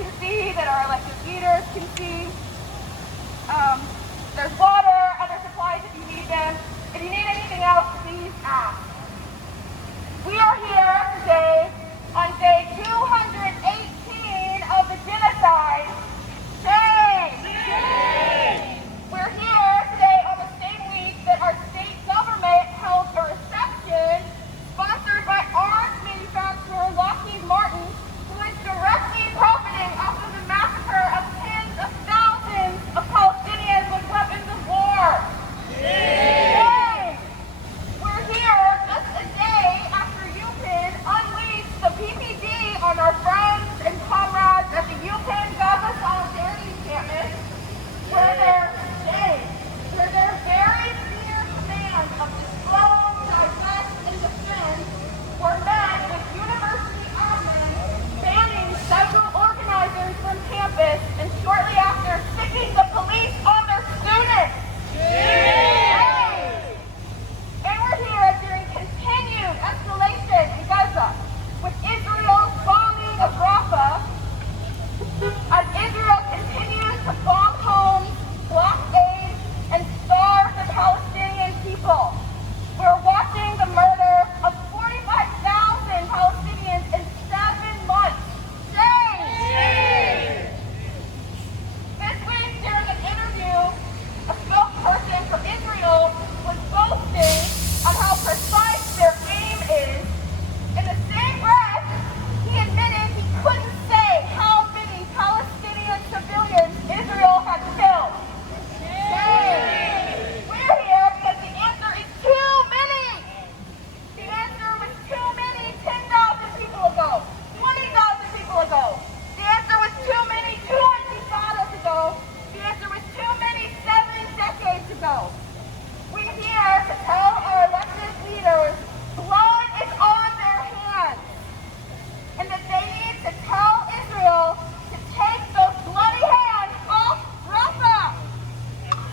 can see, that our elected leaders can see. There's water, other supplies if you need them. If you need anything else, please ask. We are here today on day 218 of the genocide. Shame! We're here today on the same week that our state government held a reception sponsored by arms manufacturer Lockheed Martin, who is directly profiting off of the massacre of tens of thousands of Palestinians with weapons of war. Shame! We're here just a day after UPenn unleashed the PPD on our friends and comrades at the UPenn Gaza Solidarity Encampment, where their very clear commands of disclose, divest, and defend were met with university admin banning several organizers from campus and shortly after sticking the police on their students. And we're here during continued escalation in Gaza, with Israel's bombing of Rafah, as Israel continues to bomb homes, block aid, and starve the Palestinian people. We're watching the murder of 45,000 Palestinians in 7 months. Shame! This week, during an interview, a spokesperson for Israel was boasting on how precise their aim is. In the same breath, he admitted he couldn't say how many Palestinian civilians Israel had killed. Shame! We're here because the answer is too many. The answer was too many 10,000 people ago, 20,000 people ago. The answer was too many 2 intifadas ago. The answer was too many 7 decades ago. We're here to tell our elected leaders blood is on their hands, and that they need to tell Israel to take those bloody hands off Rafah.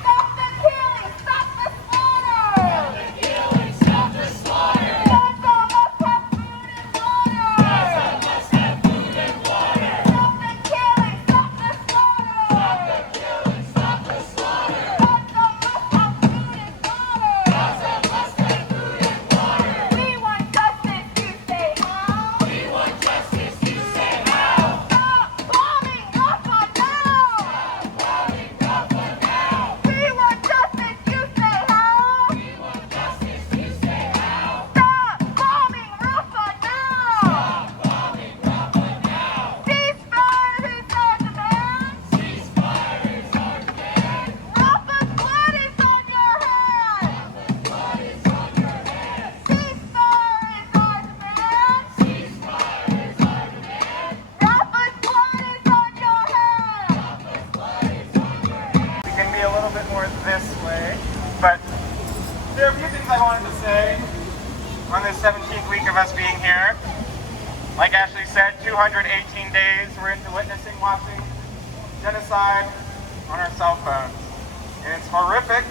Stop the killing, stop the slaughter. Stop the killing, stop the slaughter. Gaza must have food and water. Gaza must have food and water. Stop the killing, stop the slaughter. Stop the killing, stop the slaughter. Gaza must have food and water. Gaza must have food and water. We want justice, you say how? We want justice, you say how? Stop bombing Rafah now! Stop bombing Rafah now. We want justice, you say how? We want justice, you say how? Stop bombing Rafah now! Stop bombing Rafah now. Ceasefire is our demand! Ceasefire is our demand. Rafah's blood is on your hands! Blood is on your hands. Ceasefire is our demand! Ceasefire is our demand. Rafah's blood is on your hands! Blood is on your hands. We can be a little bit more this way, but there are a few things I wanted to say on this 17th week of us being here. Like Ashley said, 218 days we're into witnessing, watching genocide on our cell phones. And it's horrific.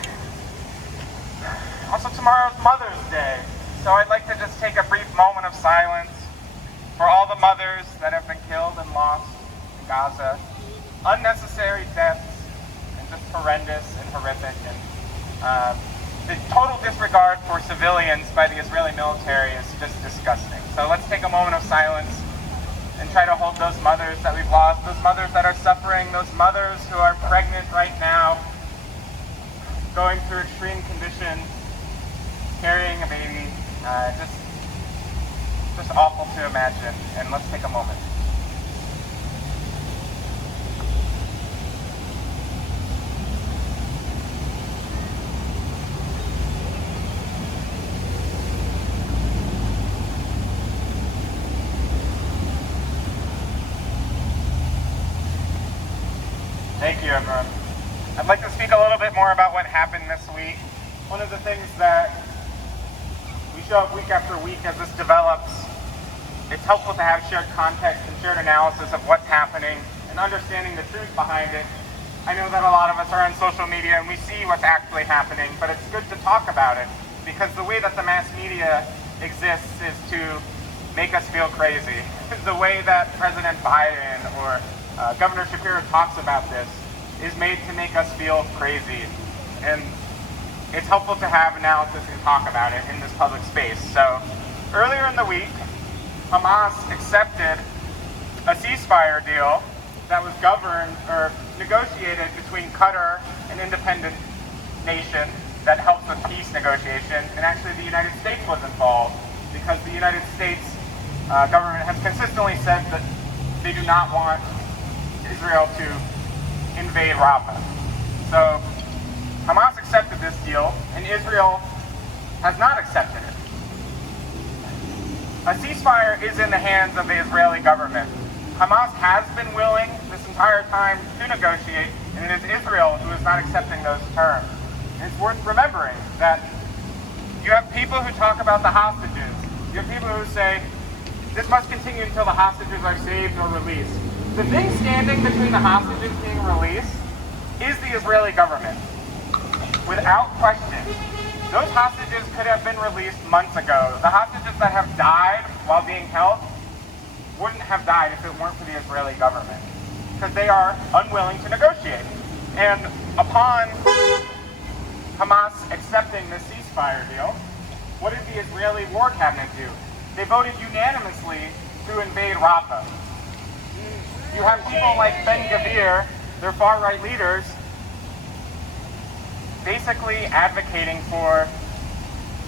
Also, tomorrow's Mother's Day, so I'd like to just take a brief moment of silence for all the mothers that have been killed and lost in Gaza. Unnecessary deaths, and just horrendous and horrific, and the total disregard for civilians by the Israeli military is just disgusting. So let's take a moment of silence and try to hold those mothers that we've lost, those mothers that are suffering, those mothers who are pregnant right now, going through extreme conditions, carrying a baby, just awful to imagine. And let's take a moment. Thank you, everyone. I'd like to speak a little bit more about what happened this week. One of the things that we show up week after week as this develops, it's helpful to have shared context and shared analysis of what's happening and understanding the truth behind it. I know that a lot of us are on social media and we see what's actually happening, but it's good to talk about it because the way that the mass media exists is to make us feel crazy. The way that President Biden or Governor Shapiro talks about this, is made to make us feel crazy. And it's helpful to have analysis and talk about it in this public space. So earlier in the week, Hamas accepted a ceasefire deal that was governed or negotiated between Qatar, an independent nation that helps with peace negotiation, and actually the United States was involved because the United States government has consistently said that they do not want Israel to invade Rafah. So Hamas accepted this deal, and Israel has not accepted it. A ceasefire is in the hands of the Israeli government. Hamas has been willing this entire time to negotiate, and it is Israel who is not accepting those terms. And it's worth remembering that you have people who talk about the hostages. You have people who say, this must continue until the hostages are saved or released. The thing standing between the hostages being released is the Israeli government. Without question. Those hostages could have been released months ago. The hostages that have died while being held wouldn't have died if it weren't for the Israeli government, because they are unwilling to negotiate. And upon Hamas accepting this ceasefire deal, what did the Israeli war cabinet do? They voted unanimously to invade Rafah. You have people like Ben Gvir, their far-right leaders, basically advocating for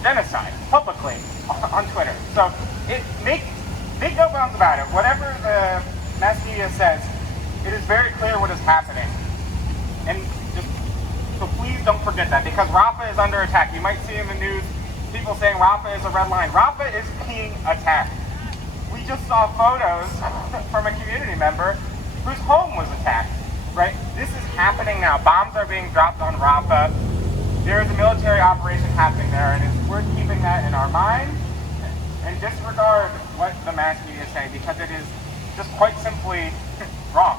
genocide publicly on Twitter. So make no bones about it. Whatever the mass media says, it is very clear what is happening. And so please don't forget that, because Rafah is under attack. You might see in the news people saying Rafah is a red line. Rafah is being attacked. We just saw photos from a community member whose home was attacked, right? This is happening now. Bombs are being dropped on Rafah. There is a military operation happening there, and it's worth keeping that in our mind and disregard what the mass media is saying, because it is just quite simply wrong.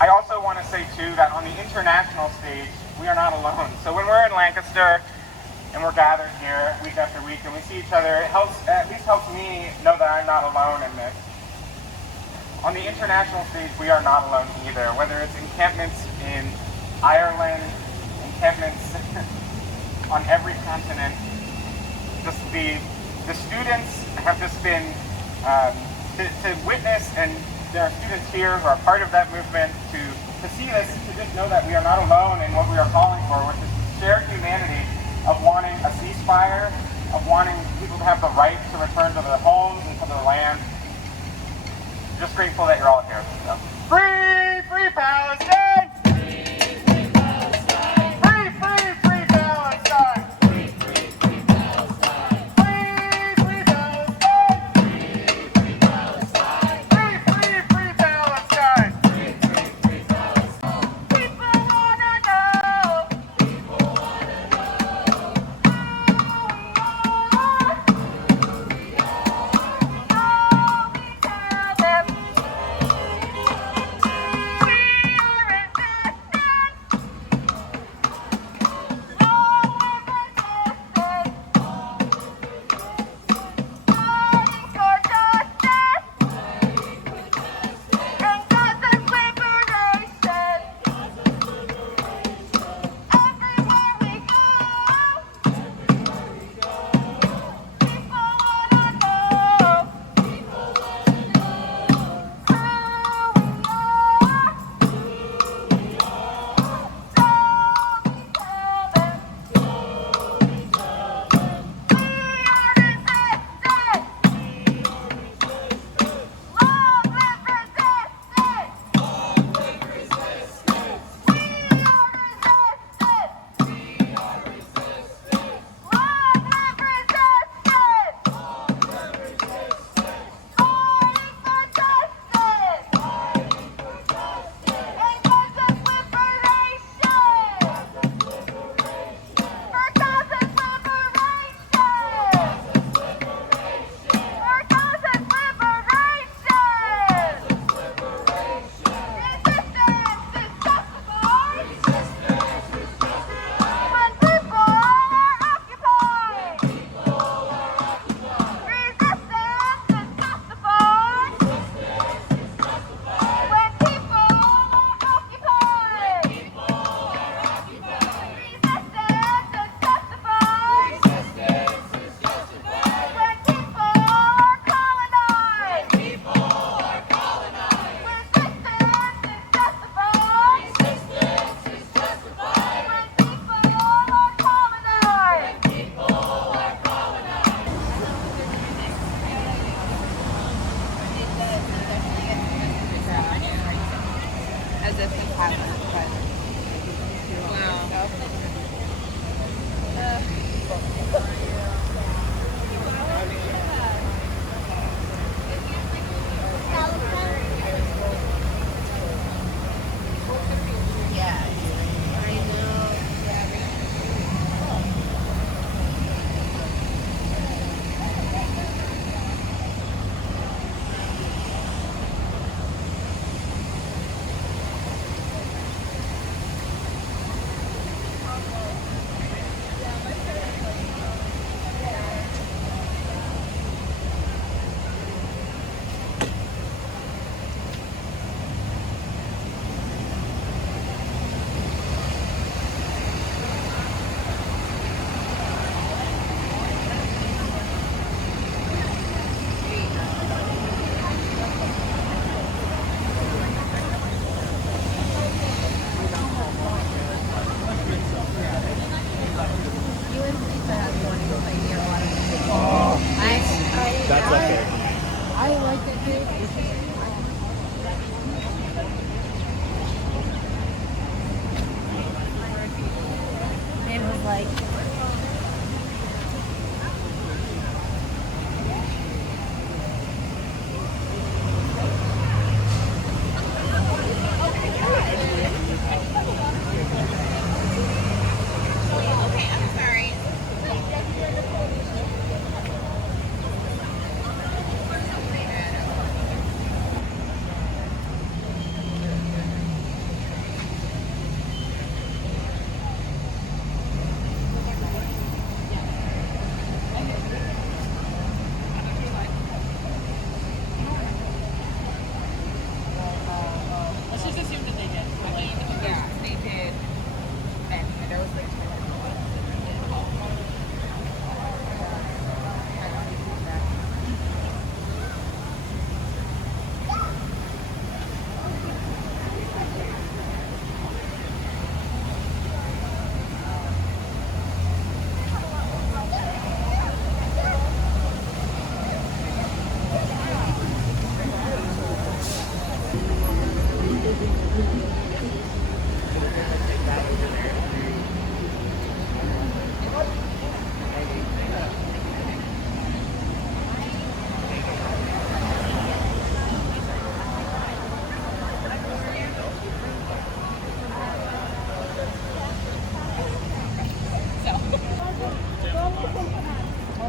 I also want to say, too, that on the international stage, we are not alone. So when we're in Lancaster and we're gathered here week after week and we see each other, it at least helps me know that I'm not alone in this. On the international stage, we are not alone either, whether it's encampments in Ireland, encampments on every continent. Just the students have just been to witness, and there are students here who are part of that movement to see this, to just know that we are not alone in what we are calling for, which is shared humanity of wanting a ceasefire, of wanting people to have the right to return to their homes and to their land. Just grateful that you're all here. So. Free, free Palestine! Free, free Palestine! Free, free, free Palestine! Free, free, free Palestine! Free, free Palestine! Free, free Palestine! Free, free, free Palestine! Free, free, free Palestine! People wanna know! People wanna know! Who we are! So we tell them. We are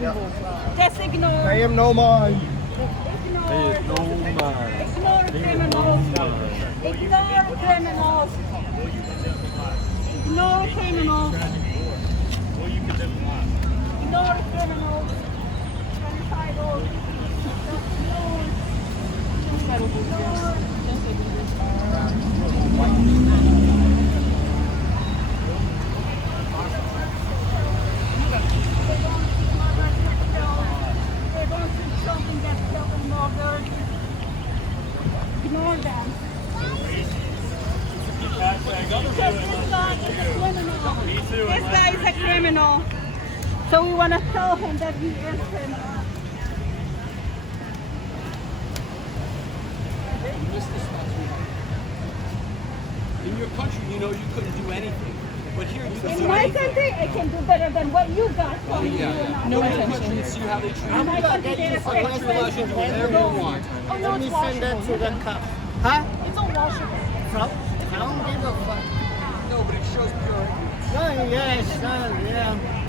Just ignore. Pay him no mind. Ignore. Ignore criminals. Ignore criminals. Ignore criminals. Ignore criminals. Genocidal. They're going to do something that's killed and murdered. Ignore them. This guy is a criminal. So we want to tell him that he is a criminal. In your country, you know you couldn't do anything. But here you can In do my anything. country, I can do better than what you got from you and I. No country can see how they treat In you. my country, they Our country allows you to do whatever you want. Oh, no, it's washable. to the cop. Huh? It's all washable. I don't give a fuck. No, but it shows pure ignorance. No, yes, yeah.